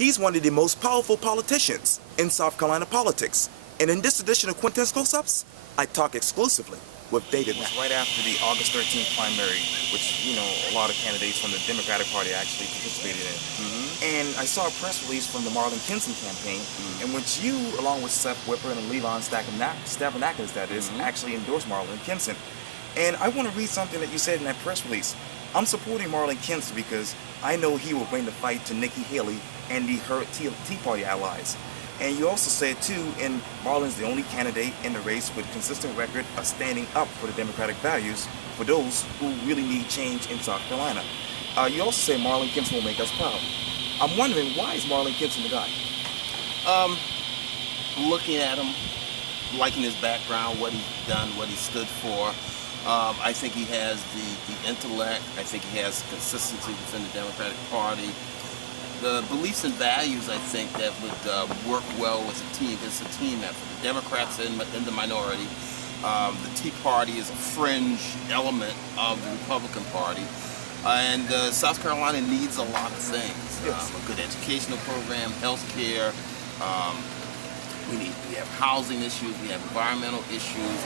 He's one of the most powerful politicians in South Carolina politics. And in this edition of Quintin's Close-Ups, I talk exclusively with David Mack. Right after the August 13th primary, which, you know, a lot of candidates from the Democratic Party actually participated in. And I saw a press release from the Marlon Quintin campaign in which you, along with Seth Whipper and Lelon Stavronakis, that is, actually endorsed Marlon Quintin. And I want to read something that you said in that press release. I'm supporting Marlon Quintin because I know he will bring the fight to Nikki Haley and her Tea Party allies. And you also said, too, and Marlon's the only candidate in the race with consistent record of standing up for the democratic values for those who really need change in South Carolina. You also say Marlon Quintin will make us proud. I'm wondering, why is Marlon Quintin the guy? Looking at him, liking his background, what he's done, what he stood for, I think he has the intellect. I think he has consistency within the Democratic Party. The beliefs and values, I think, that would work well with a team. It's a team effort. The Democrats are in the minority. The Tea Party is a fringe element of the Republican Party. And South Carolina needs a lot of things. Yes. A good educational program, health care. We have housing issues. We have environmental issues.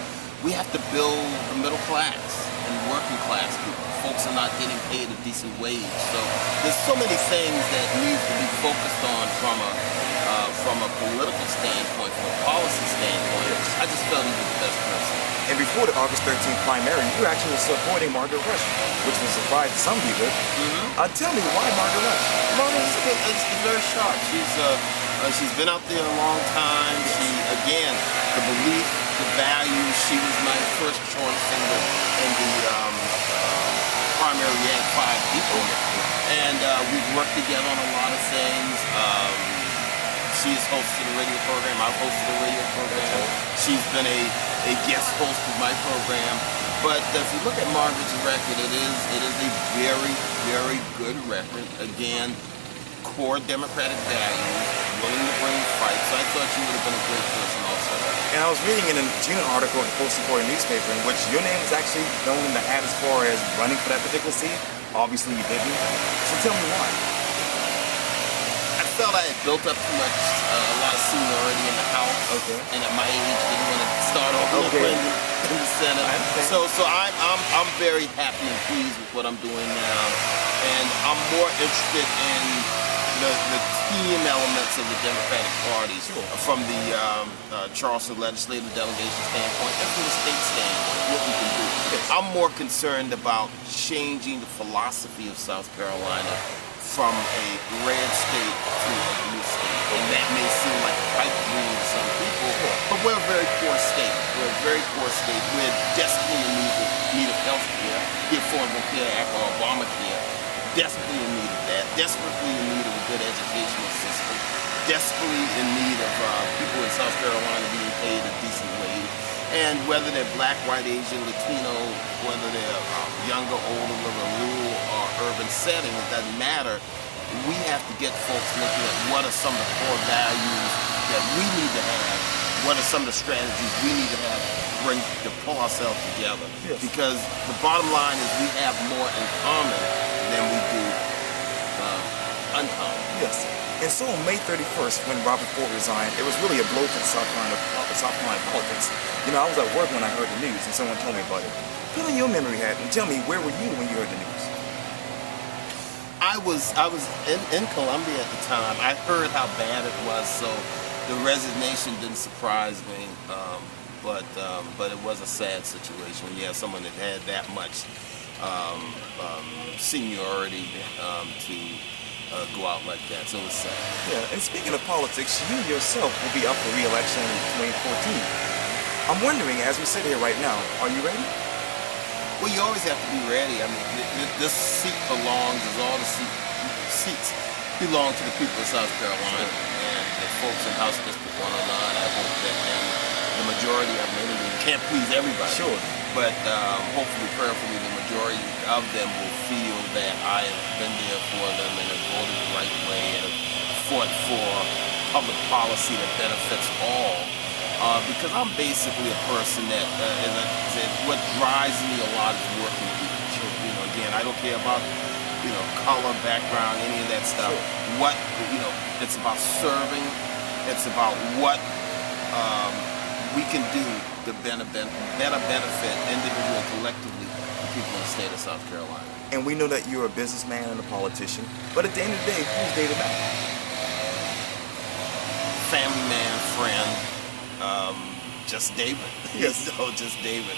We have to build the middle class and working class people. Folks are not getting paid a decent wage. So there's so many things that need to be focused on from a political standpoint, from a policy standpoint. I just felt he was the best person. And before the August 13th primary, you actually were supporting Margaret Rush, which was a surprise to some people. Tell me, why Margaret Rush? Margaret is very sharp. She's been out there a long time. She, again, the belief, the values. She was my first choice in the primary. We had 5 people, and we've worked together on a lot of things. She's hosted a radio program. I've hosted a radio program. She's been a guest host of my program. But if you look at Margaret's record, it is a very, very good record. Again, core Democratic values, willing to bring fights. So I thought she would have been a great person also. And I was reading in a June article in the Post-Reporter newspaper in which your name was actually known in the hat as far as running for that particular seat. Obviously you didn't. So tell me why. I felt I had built up too much, a lot of seniority in the House. And at my age, didn't want to start off in the Senate. So I'm very happy and pleased with what I'm doing now. And I'm more interested in the team elements of the Democratic Party from the Charleston legislative delegation standpoint and from the state standpoint, what we can do. I'm more concerned about changing the philosophy of South Carolina from a red state to a blue state. And that may seem like a pipe dream to some people, but we're a very poor state. We're a very poor state. We're desperately in need of health care, the Affordable Care Act or Obamacare. Desperately in need of that, desperately in need of a good educational system, desperately in need of people in South Carolina being paid a decent wage. And whether they're black, white, Asian, Latino, whether they're younger, older, live in a rural or urban setting, it doesn't matter. We have to get folks looking at what are some of the core values that we need to have, what are some of the strategies we need to have to pull ourselves together. Because the bottom line is we have more in common than we do uncommon. Yes. And so on May 31st, when Robert Ford resigned, it was really a blow to the South Carolina politics. You know, I was at work when I heard the news, and someone told me about it. Fill in your memory hat and tell me, where were you when you heard the news? I was in Columbia at the time. I heard how bad it was, so the resignation didn't surprise me. But it was a sad situation when you have someone that had that much seniority to go out like that. So it was sad. Yeah, and speaking of politics, you yourself will be up for re-election in 2014. I'm wondering, as we sit here right now, are you ready? Well, you always have to be ready. I mean, this seat belongs, as all the seats belong to the people of South Carolina. And the folks in House District 109, I hope that the majority of them, you can't please everybody. But hopefully, prayerfully, the majority of them will feel that I have been there for them and have voted the right way and have fought for public policy that benefits all. Because I'm basically a person that what drives me a lot is working people. You know, again, I don't care about color, background, any of that stuff. Sure. What, it's about serving. It's about what we can do to better benefit individually and collectively the people in the state of South Carolina. And we know that you're a businessman and a politician, but at the end of the day, who's David Mack? Family man, friend, just David. Yes. Just David.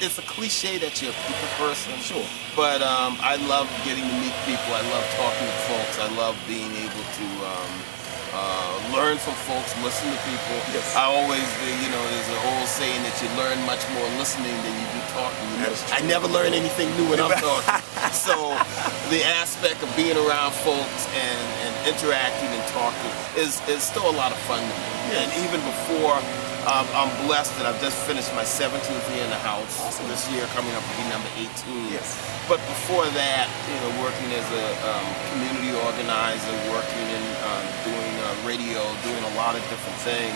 It's a cliche that you're a people person. Sure. But I love getting to meet people. I love talking to folks. I love being able to learn from folks, listen to people. Yes. I always, there's an old saying that you learn much more listening than you do talking. I never learn anything new when I'm talking. So the aspect of being around folks and interacting and talking is still a lot of fun to me. Yes. And even before, I'm blessed that I've just finished my 17th year in the House. Awesome. This year coming up will be number 18. Yes. But before that, working as a community organizer, working in doing radio, doing a lot of different things.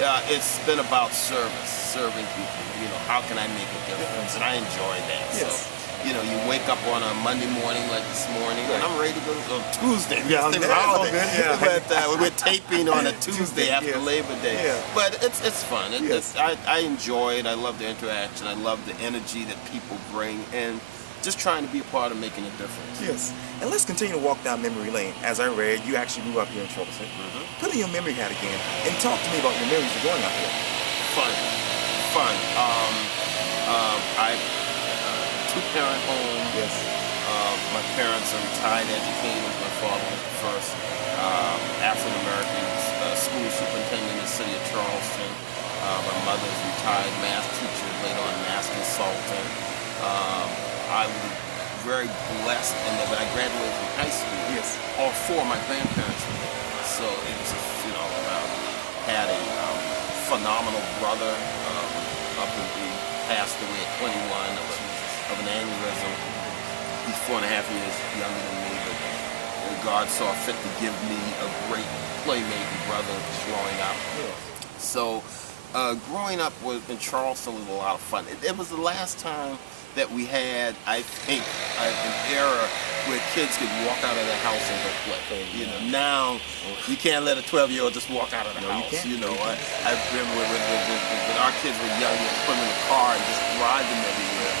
Right. It's been about serving people. How can I make a difference? And I enjoy that. Yes. So, you wake up on a Monday morning like this morning, and I'm ready to go on Tuesday. Yeah, it's that's all good, yeah. But we're taping on a Tuesday after yes. Labor Day. Yeah. But it's fun. Yes. I enjoy it. I love the interaction. I love the energy that people bring, and just trying to be a part of making a difference. Yes. And let's continue to walk down memory lane. As I read, you actually grew up here in Charleston. Put on your memory hat again and talk to me about your memories of growing up here. Fun. I two-parent home. Yes. My parents are retired educators. My father was the first African-American school superintendent in the city of Charleston. My mother's retired math teacher, later on math consultant. I was very blessed in that when I graduated from high school, Yes. all four of my grandparents were there. So it was, had a phenomenal brother up and he passed away at 21 of an aneurysm. He's 4.5 years younger than me, but God saw fit to give me a great playmate and brother growing up. Yes. So growing up in Charleston was a lot of fun. It was the last time that we had, I think, an era where kids could walk out of their house and go play. Now you can't let a 12-year-old just walk out of the house. You can't. I remember when our kids were young, you put them in the car and just drive them everywhere.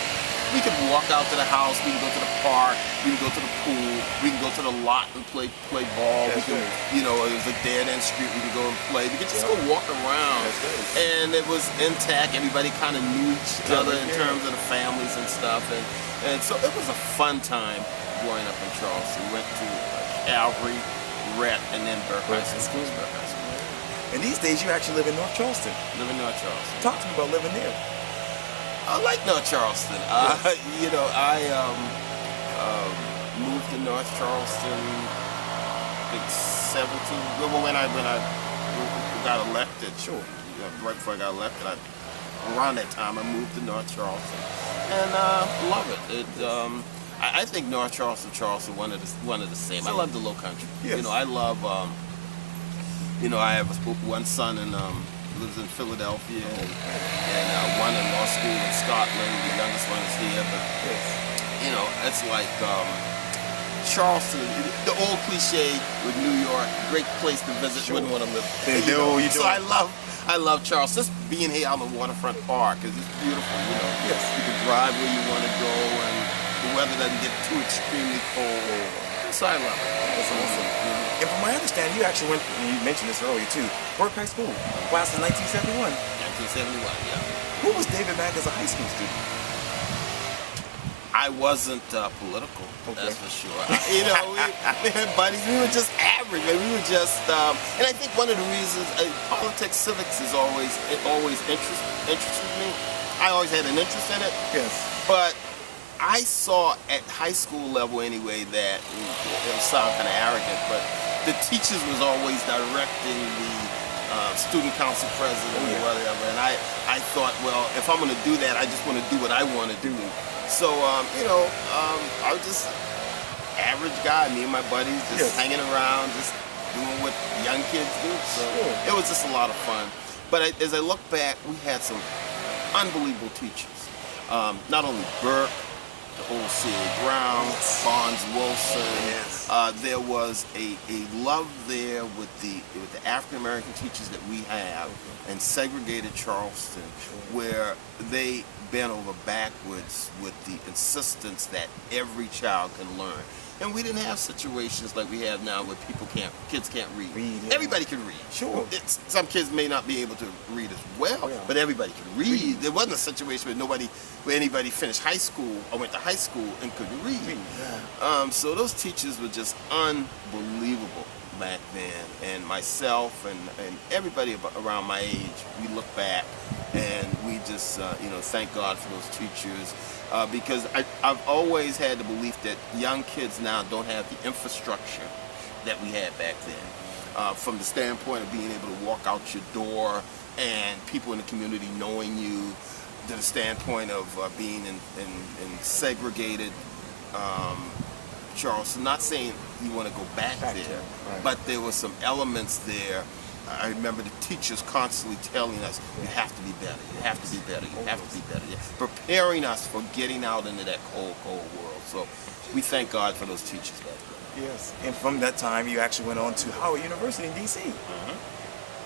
We could walk out to the house, we could go to the park, we could go to the pool, we could go to the lot and play ball. That's we could, right. it was a dead-end street, we could go and play. We could just go walk around. That's right. And it was intact, everybody kind of knew each other in terms of the families and stuff. And so it was a fun time growing up in Charleston. We went to Calvary, Rhett, and then Burke High School. And these days you actually live in North Charleston. Live in North Charleston. Talk to me about living there. I like North Charleston. I moved to North Charleston at 17. Well, when I got elected, right before I got elected, around that time I moved to North Charleston, and love it. I think North Charleston, one of the same. I love the Low Country. Yes. I love. I have one son and lives in Philadelphia, and one in law school in Scotland. The youngest one is here, but it's like Charleston. The old cliche with New York, great place to visit. Wouldn't want to live. So I love Charleston. Just being here on the waterfront park is just beautiful. Yes. You can drive where you want to go, and the weather doesn't get too extremely cold. So I love it. That's awesome. And from my understanding, you actually went, and you mentioned this earlier too, Burke High School, class of 1971. 1971, yeah. Who was David Mack as a high school student? I wasn't political, that's for sure. We had buddies, we were just average, man. We were just, and I think one of the reasons, politics, civics is always interested me. I always had an interest in it. Yes. But I saw at high school level anyway that, it'll sound kind of arrogant, but the teachers was always directing the student council president or whatever, and I thought, well, if I'm going to do that, I just want to do what I want to do. So, I was just average guy, me and my buddies, just hanging around, just doing what young kids do. So it was just a lot of fun. But as I look back, we had some unbelievable teachers. Not only Burke, the whole C.A. Brown, Barnes Wilson. Yes. There was a love there with the African American teachers that we have in segregated Charleston, where they bent over backwards with the insistence that every child can learn. And we didn't have situations like we have now where kids can't read. Everybody can read. Sure. Some kids may not be able to read as well, but everybody can read. There wasn't a situation where anybody finished high school or went to high school and couldn't read. So those teachers were just unbelievable back then. And myself and everybody around my age, we look back and we just, thank God for those teachers. Because I've always had the belief that young kids now don't have the infrastructure that we had back then. From the standpoint of being able to walk out your door and people in the community knowing you, to the standpoint of being in segregated Charleston. Not saying you want to go back there, but there were some elements there. I remember the teachers constantly telling us, you have to be better, you have to be better, you have to be better. Preparing us for getting out into that cold, cold world. So we thank God for those teachers back then. Yes, and from that time you actually went on to Howard University in D.C.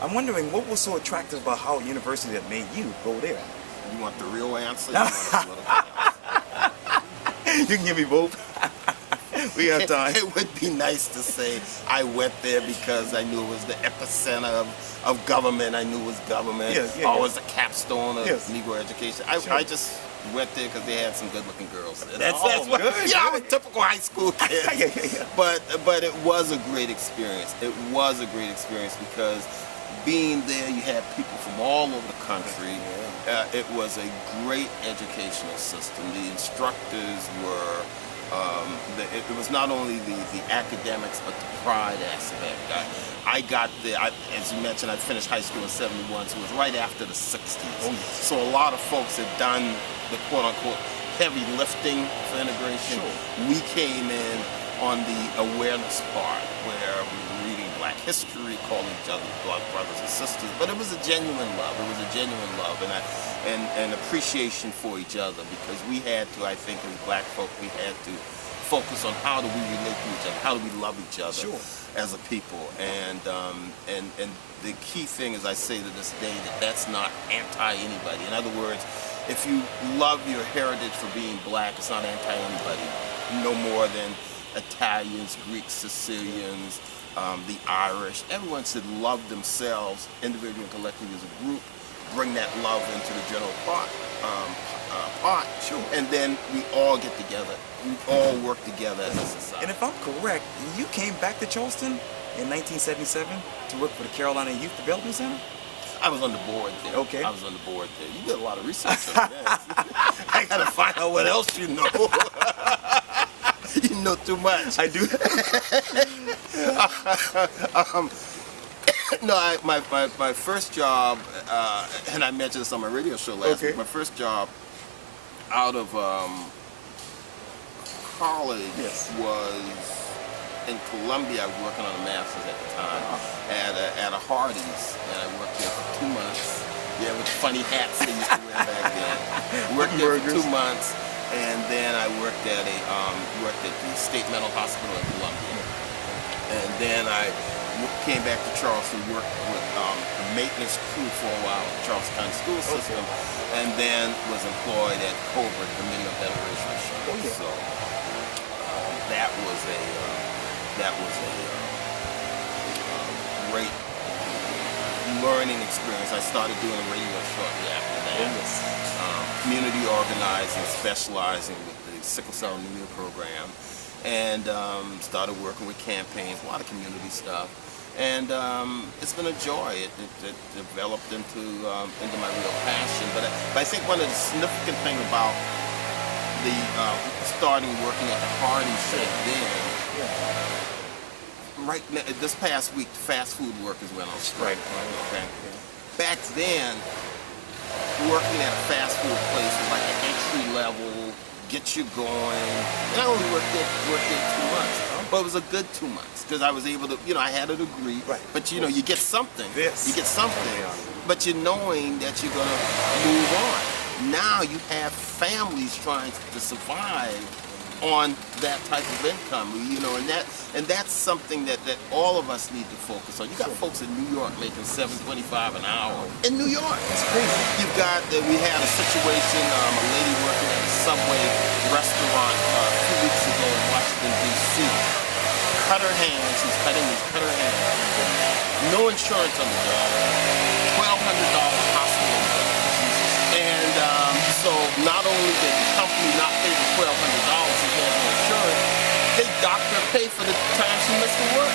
I'm wondering what was so attractive about Howard University that made you go there? You want the real answer? You want a political answer? You can give me both. We have time. It would be nice to say I went there because I knew it was the epicenter of government. I knew it was government. Or it was the capstone of Negro education. I just went there because they had some good-looking girls. That's what. Good, I was a typical high school kid. But it was a great experience. It was a great experience because being there, you had people from all over the country. It was a great educational system. The instructors were. It was not only the academics, but the pride aspect. I got there, as you mentioned, I finished high school in '71, so it was right after the 60s. So a lot of folks had done the quote-unquote heavy lifting for integration. We came in on the awareness part, where we were reading Black history, calling each other blood brothers and sisters, but it was a genuine love. It was a genuine love, and appreciation for each other, because we had to, I think, as Black folk, we had to focus on how do we relate to each other, how do we love each other as a people, and the key thing is, I say to this day, that's not anti-anybody. In other words, if you love your heritage for being Black, it's not anti-anybody, no more than Italians, Greeks, Sicilians, the Irish. Everyone should love themselves individually and collectively as a group, bring that love into the general pot, and then we all get together. We all work together as a society. And if I'm correct, you came back to Charleston in 1977 to work for the Carolina Youth Development Center? I was on the board there. Okay. I was on the board there. You did a lot of research on that. I gotta find out what else you know. You know too much. I do. No, my first job, and I mentioned this on my radio show last week, my first job out of college was in Columbia. I was working on a master's at the time at a Hardee's, and I worked there for 2 months. Yeah, with funny hats they used to wear back then. Worked there for 2 months, and then I worked at the State Mental Hospital in Columbia. And then I came back to Charleston, worked with the maintenance crew for a while at the Charleston County School System, and then was employed at Cobra, the Dominion Federation of Schools. So that was a great learning experience. I started doing a radio shortly after that. Community organizing, specializing with the Sickle Cell Anemia program, and started working with campaigns, a lot of community stuff. And it's been a joy. It developed into my real passion. But I think one of the significant things about the starting working at the Hardee's then, right now, this past week, fast food workers went on strike. Okay. Back then, working at a fast food place was like an entry level, get you going. And I only worked there 2 months, but it was a good 2 months because I was able to, I had a degree, but you get something. You get something, but you're knowing that you're gonna move on. now you have families trying to survive on that type of income, you know, and that's something that all of us need to focus on. You got folks in New York making $7.25 an hour. In New York, That's crazy. you've got we had a situation, a lady working at a Subway restaurant a few weeks ago in Washington D.C. cut her hand. She's cutting these, cut her hand. No insurance on the job. $1,200 hospital bill. And so not only did the company not pay the $1,200 she had no insurance, they docked her pay for the time she missed the work.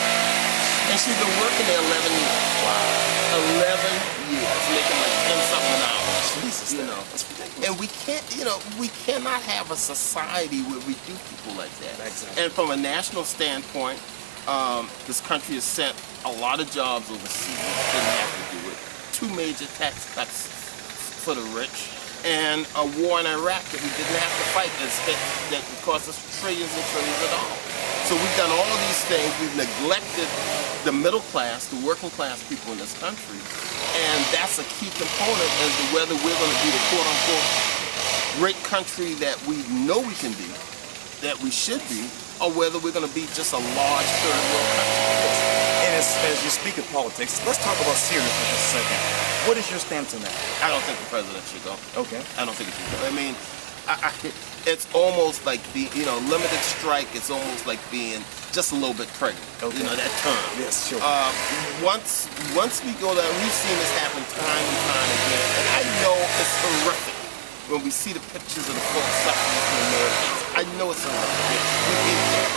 And she's been working there 11 years. Wow. 11 years, making like 10-something an hour. Jesus, you know. That's ridiculous. And we can't, you know, we cannot have a society where we do people like that. Exactly. And from a national standpoint, this country has sent a lot of jobs overseas. Didn't have to do it. 2 major tax cuts for the rich, and a war in Iraq that we didn't have to fight that cost us trillions and trillions of dollars. So we've done all of these things. We've neglected the middle class, the working class people in this country, and that's a key component as to whether we're going to be the quote-unquote great country that we know we can be, that we should be, or whether we're going to be just a large third world country. And as you speak of politics, let's talk about Syria for just a second. What is your stance on that? I don't think the president should go. Okay. I don't think it should go. I mean, it's almost like limited strike. It's almost like being just a little bit pregnant. Okay. You know, that term. Yes, sure. Once we go there, we've seen this happen time and time again. And I know it's horrific when we see the pictures of the folks suffering from Americans. I know it's horrific. We hate that.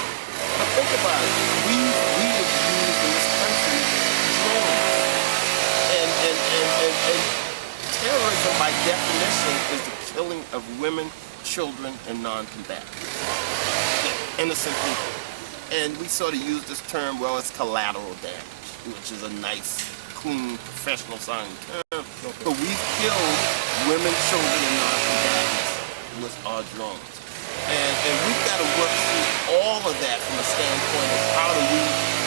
But think about it. We have used in this country drones. And terrorism, by definition, is the killing of women, children, and non-combatants. Innocent people. And we sort of use this term, well, it's collateral damage, which is a nice, clean, professional-sounding term. Okay. But we've killed women, children, and non-combatants with our drones. And we've got to work through all of that from a standpoint of how do we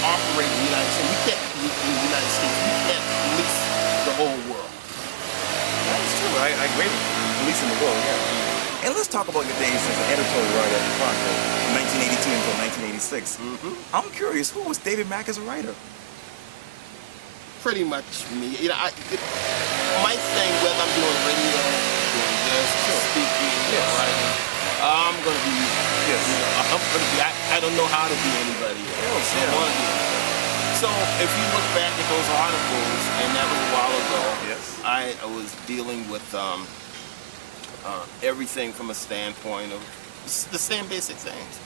operate in the United States. We can't, in the United States, we can't police the whole world. That's true. I agree with you. Policing the world, yeah. And let's talk about your days as an editorial writer at the Chronicle from 1982 until 1986. Mm-hmm. I'm curious, who was David Mack as a writer? Pretty much me. You know, my thing, whether I'm doing radio, doing this, speaking, writing, I'm going to be, you know, I'm going to be, I don't know how to be anybody else. I want to be anybody. So if you look back at those articles, and that was a while ago, I was dealing with everything from a standpoint of the same basic things.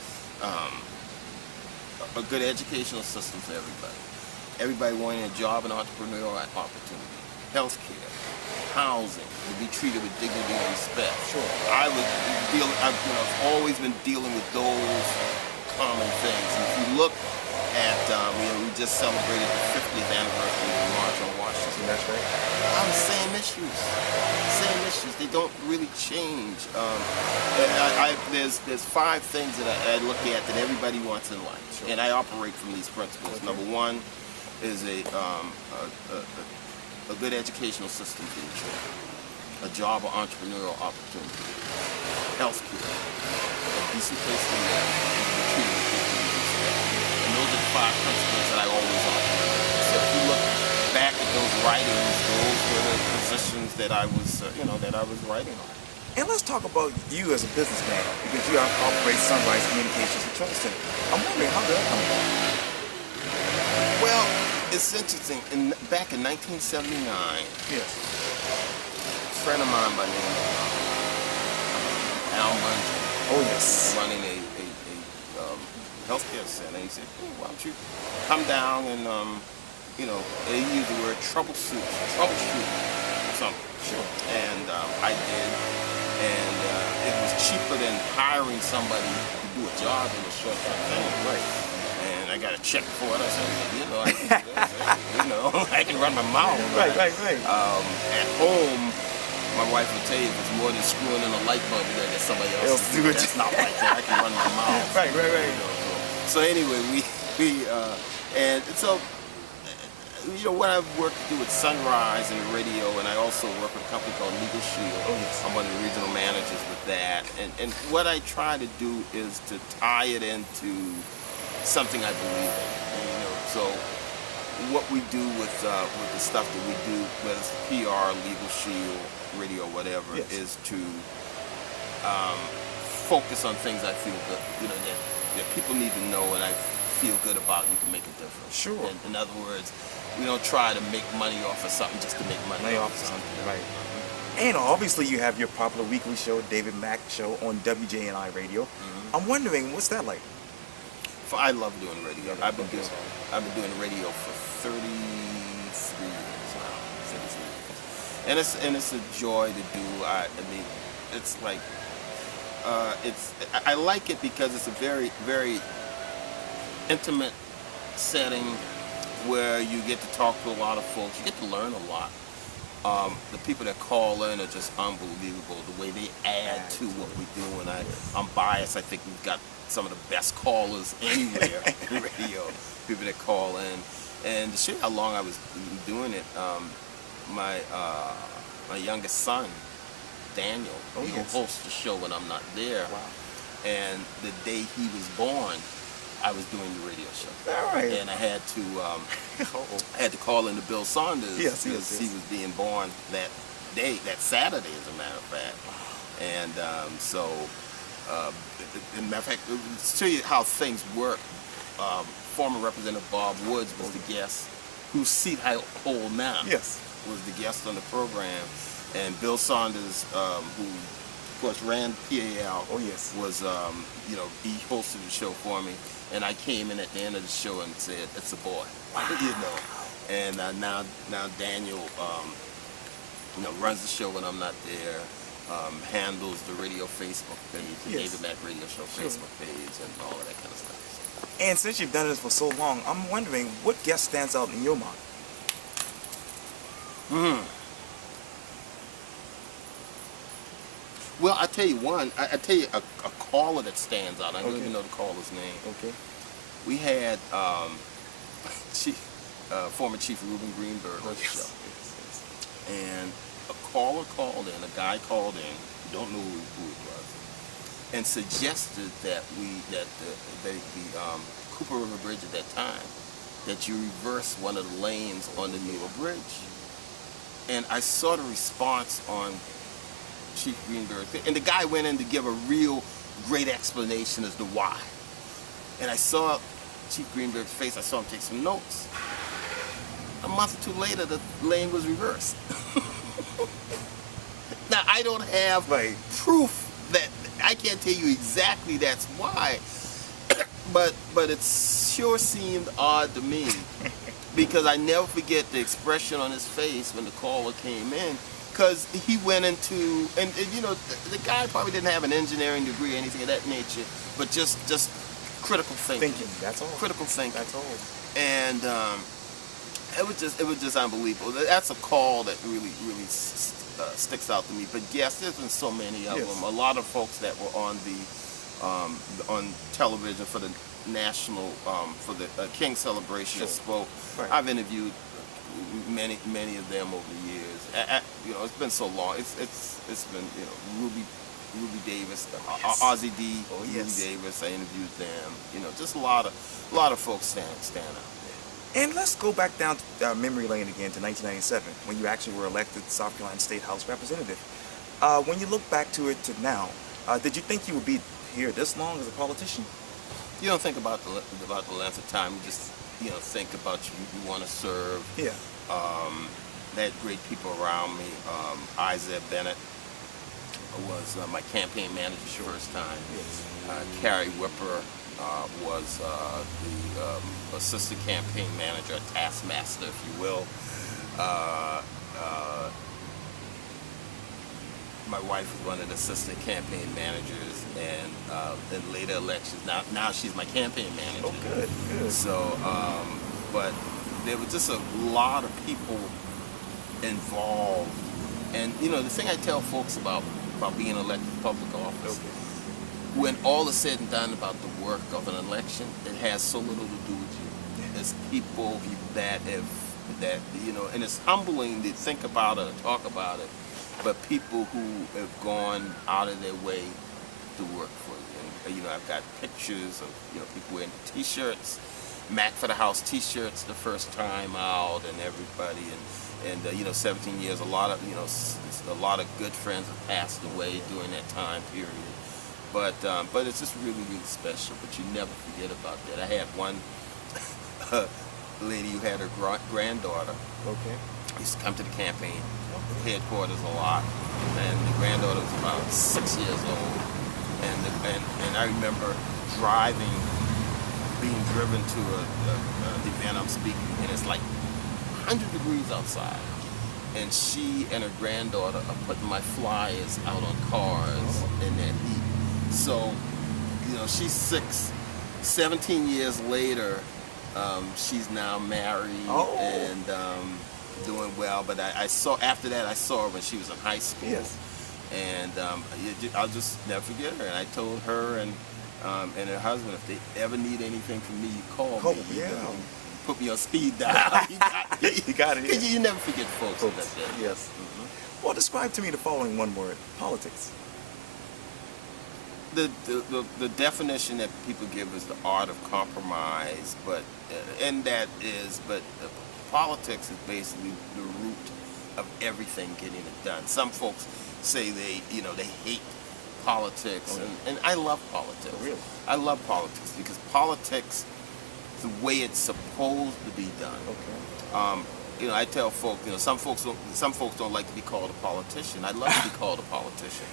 A good educational system for everybody. Everybody wanting a job and entrepreneurial opportunity. Healthcare, housing, to be treated with dignity and respect. Sure. I've always been dealing with those common things. And if you look at, we just celebrated the 50th anniversary of the March on Washington. That's right. Same issues. Same issues. They don't really change. There's 5 things that I look at that everybody wants in life, and I operate from these principles. Okay. Number 1 is a good educational system for your children, a job or entrepreneurial opportunity, health care, a decent place to live, and to be treated with dignity and respect. And those are the 5 principles that I always operate. So if you look back at those writings, those were the positions that I was, that I was writing on. And let's talk about you as a businessman, because you operate Sunrise Communications in Charleston. I'm wondering, how did that come about? Well, it's interesting. Back in 1979, yes, a friend of mine by the name of Al Munson, running a healthcare center. He said, why don't you come down and, they use the word troubleshoot or something. Sure. And I did. And it was cheaper than hiring somebody to do a job in a short time. Right. And I got a check for it. I said, I can do this. I can run my mouth. Right. At home, my wife would tell you if it's more than screwing in a light bulb, you gotta get somebody else to do it. That's not like that. I can run my mouth. Right. So anyway, and so you know, what I've worked to do with Sunrise and radio, and I also work with a company called Legal Shield. Oh, yes. I'm one of the regional managers with that. And what I try to do is to tie it into something I believe in. You know, so what we do with the stuff that we do, whether it's PR, Legal Shield, radio, whatever, yes. is to focus on things I feel good, you know, that people need to know, and I feel good about, and you can make a difference. Sure. In other words, we don't try to make money off of something just to make money off of something. Right. And obviously you have your popular weekly show, David Mack Show, on WJNI Radio. I'm wondering, what's that like? I love doing radio. I've been doing radio for 33 years now. And it's a joy to do. I mean, it's like I like it because it's a very, very intimate setting where you get to talk to a lot of folks. You get to learn a lot. The people that call in are just unbelievable. The way they add to what we do, and I'm biased. I think we've got some of the best callers anywhere in radio. People that call in, and to show you how long I was doing it, my youngest son, Daniel, he will host the show when I'm not there. Wow. And the day he was born, I was doing the radio show. All right. And I had to call in to Bill Saunders because he was being born that day, that Saturday, as a matter of fact. And so, as a matter of fact, to tell you how things work, former Representative Bob Woods was the guest, whose seat I hold now. Yes. Was the guest on the program, and Bill Saunders, who of course ran PAL, was you know, he hosted the show for me, and I came in at the end of the show and said, "It's a boy," you know. And now Daniel, you know, runs the show when I'm not there, handles the radio Facebook page, the David Mack Radio Show Facebook page, and all of that kind of stuff. And since you've done this for so long, I'm wondering what guest stands out in your mind? Well, I tell you one. I tell you a caller that stands out. I don't even know the caller's name. Okay. We had former Chief Reuben Greenberg on the show, and a caller called in. A guy called in. We don't know who it was, and suggested that the Cooper River Bridge at that time, that you reverse one of the lanes on the newer bridge. And I saw the response on Chief Greenberg, and the guy went in to give a real great explanation as to why. And I saw Chief Greenberg's face. I saw him take some notes. A month or two later, the lane was reversed. Now, I don't have proof that, I can't tell you exactly that's why, but it sure seemed odd to me. Because I never forget the expression on his face when the caller came in, because he went into, and you know, the guy probably didn't have an engineering degree or anything of that nature, but just critical thinking. That's all. Critical thinking. That's all. And it was just unbelievable. That's a call that really sticks out to me. But yes, there's been so many of them. A lot of folks that were on on television for the national, for the King celebration that spoke. I've interviewed many of them over the years. You know, it's been so long. It's been, you know, Ruby Davis, Ozzy D, Ruby Davis. I interviewed them. You know, just a lot of folks stand out. And let's go back down to memory lane again to 1997, when you actually were elected South Carolina State House Representative. When you look back to it to now, did you think you would be here this long as a politician? You don't think about the length of time. You just, you know, think about you want to serve. Yeah. I had great people around me. Isaiah Bennett was my campaign manager the first time. Carrie Whipper was the assistant campaign manager, taskmaster, if you will. My wife was one of the assistant campaign managers, and in later elections, now she's my campaign manager. Oh, good. So, but there was just a lot of people involved, and you know, the thing I tell folks about being elected to public office, when all is said and done about the work of an election, it has so little to do with you. It's people that have that, you know, and it's humbling to think about it or talk about it, but people who have gone out of their way to work for you. And, you know, I've got pictures of, you know, people wearing T-shirts, Mac for the House T-shirts the first time out, and everybody, and you know, 17 years, a lot of, you know, a lot of good friends have passed away during that time period. But it's just really, really special. But you never forget about that. I had one lady who had her granddaughter. Okay. Used to come to the campaign headquarters a lot, and the granddaughter was about 6 years old. And I remember being driven to the event I'm speaking, and it's like 100 degrees outside. And she and her granddaughter are putting my flyers out on cars in that heat. So, you know, she's 17 years later, she's now married and doing well. But after that, I saw her when she was in high school. Yes. And I'll just never forget her. And I told her and her husband, if they ever need anything from me, you call me. Yeah. You know, put me on speed dial. You got it. Because you never forget folks like that. Yes. Mm-hmm. Well, describe to me the following one word: politics. The definition that people give is the art of compromise, but politics is basically the root of everything getting it done. Some folks say they hate politics, and I love politics. Oh, really? I love politics because politics, the way it's supposed to be done. Okay. You know, I tell folks, you know, some folks don't like to be called a politician. I'd love to be called a politician.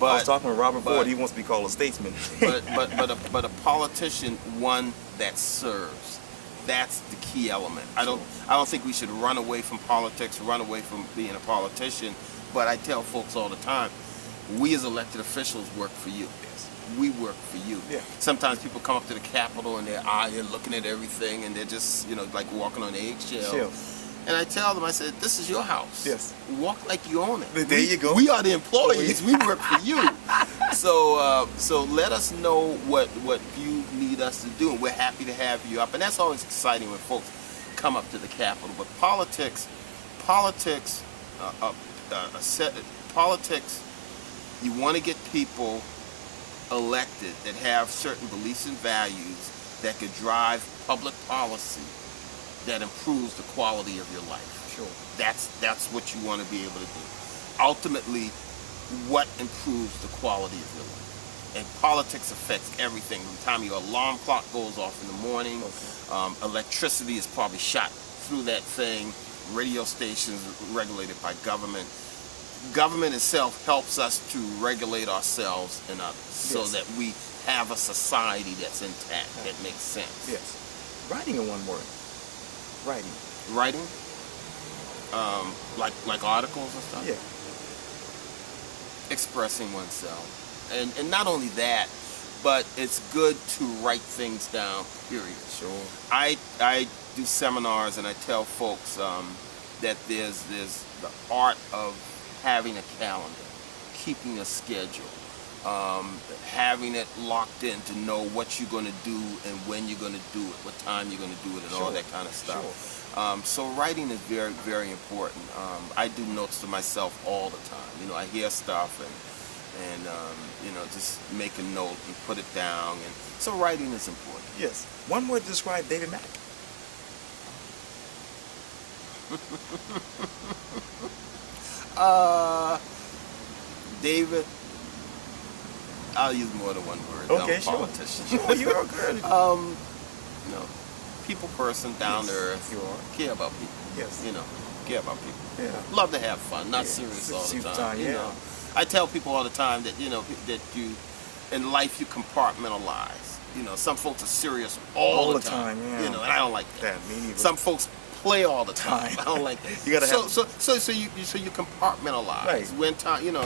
But, I was talking with Robert Ford. He wants to be called a statesman. but a politician, one that serves. That's the key element. I don't think we should run away from politics, run away from being a politician. But I tell folks all the time, we as elected officials work for you. Yes. We work for you. Yeah. Sometimes people come up to the Capitol and they're looking at everything and they're just, you know, like walking on eggshells. Sure. And I tell them, I said, this is your house. Yes. Walk like you own it. There you go. We are the employees. We work for you. So let us know what you need us to do, and we're happy to have you up. And that's always exciting when folks come up to the Capitol. But politics, you want to get people elected that have certain beliefs and values that could drive public policy that improves the quality of your life. Sure. That's what you want to be able to do. Ultimately, what improves the quality of your life? And politics affects everything. From the time your alarm clock goes off in the morning, electricity is probably shot through that thing. Radio stations regulated by government. Government itself helps us to regulate ourselves and others, so that we have a society that's intact, that makes sense. Yes. Writing in one word. Writing? Like articles and stuff? Yeah. Expressing oneself. And not only that, but it's good to write things down, period. Sure. I do seminars and I tell folks that there's the art of having a calendar, keeping a schedule, having it locked in to know what you're going to do and when you're going to do it, what time you're going to do it, and all that kind of stuff. Sure. So writing is very, very important. I do notes to myself all the time. You know, I hear stuff and you know, just make a note and put it down. And so writing is important. Yes. One word to describe David Mack. David, I'll use more than one word. Okay, I'm a politician. Sure, you're good. You know, people person, down to earth. You are. Care about people. Yes. You know, care about people. Yeah. Love to have fun, not serious all the time. You know, I tell people all the time that, you know, that you, in life, you compartmentalize. You know, some folks are serious all the time. Yeah. You know, and I don't like that. Me neither. Some folks play all the time. I don't like that. You gotta have. So you compartmentalize. Right. When time, you know,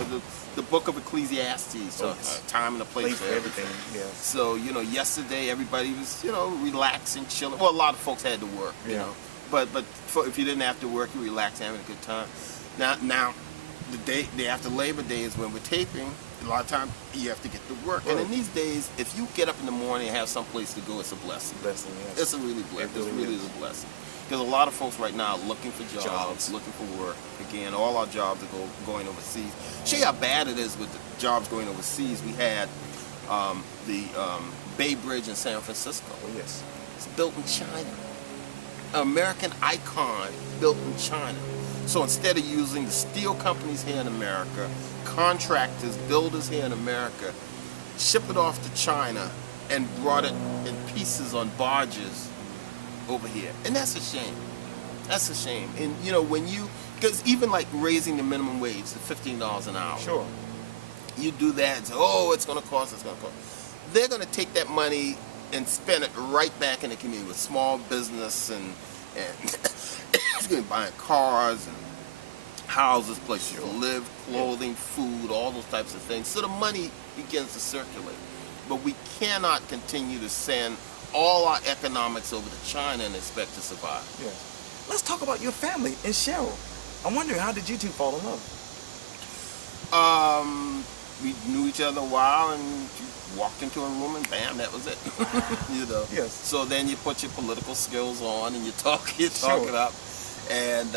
the book of Ecclesiastes, time and a place for everything. Yes. So, you know, yesterday everybody was, you know, relaxing, chilling. Well, a lot of folks had to work, you know. But if you didn't have to work, you relaxed, having a good time. Now, the day after Labor Day is when we're taping. A lot of times you have to get to work. And in these days, if you get up in the morning and have some place to go, it's a blessing. Yes. It's a really blessing. It really is a blessing. because a lot of folks right now are looking for jobs, looking for work. Again, all our jobs are going overseas. Show you how bad it is with the jobs going overseas. We had the Bay Bridge in San Francisco. Oh, yes. It's built in China. American icon built in China. So instead of using the steel companies here in America, contractors, builders here in America, shipped it off to China and brought it in pieces on barges over here. And that's a shame. That's a shame. And you know, when you, because even like raising the minimum wage to $15 an hour. Sure. You do that and say, oh, it's going to cost, it's going to cost. They're going to take that money and spend it right back in the community with small business and buying cars and houses, places to live, clothing, food, all those types of things. So the money begins to circulate. But we cannot continue to send all our economics over to China and expect to survive. Yes. Let's talk about your family and Cheryl. I'm wondering, how did you two fall in love? We knew each other a while and walked into a room and bam, that was it. You know. Yes. So then you put your political skills on and you talk it up, and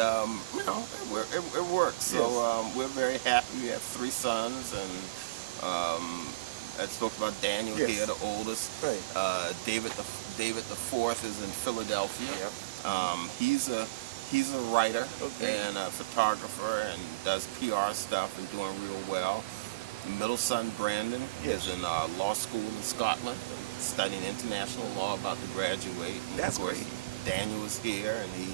you know, it works. So we're very happy. We have 3 sons, and I spoke about Daniel here, the oldest. Right. David the fourth is in Philadelphia. Yep. He's a writer and a photographer and does PR stuff and doing real well. Middle son Brandon is in law school in Scotland, studying international law, about to graduate. And That's of course, great. Daniel is here, and he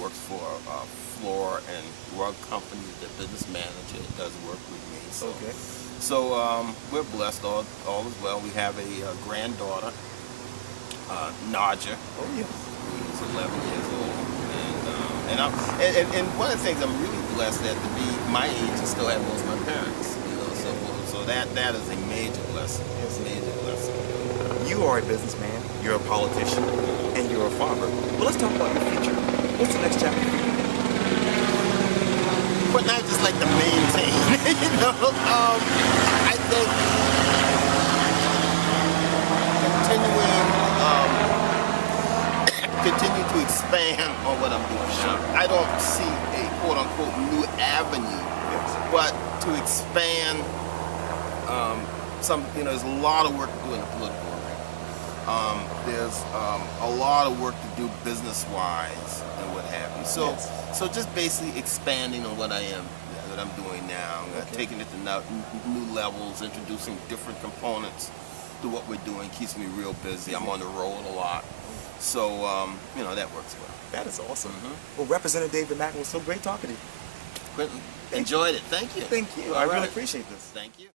works for a floor and rug company, the business manager, does work with me. So, we're blessed. All is well. We have a granddaughter, Naja, who's 11 years old. And one of the things I'm really blessed at, to be my age and still have both my parents. You know, so that is a major blessing. It's a major blessing. You are a businessman, you're a politician, and you're a farmer. Well, let's talk about your future. What's the next chapter for you? But not just like the main thing. You know, I think continue to expand on what I'm doing. I don't see a quote-unquote new avenue, but to expand there's a lot of work to do in the political arena. There's a lot of work to do business-wise and what have you. So just basically expanding on what I'm doing now, taking it to new levels, introducing different components to what we're doing keeps me real busy. I'm on the road a lot. So, that works well. That is awesome. Well, Representative David Mack, was so great talking to you. Quintin, enjoyed it. Thank you. Thank you. I really appreciate this. Thank you.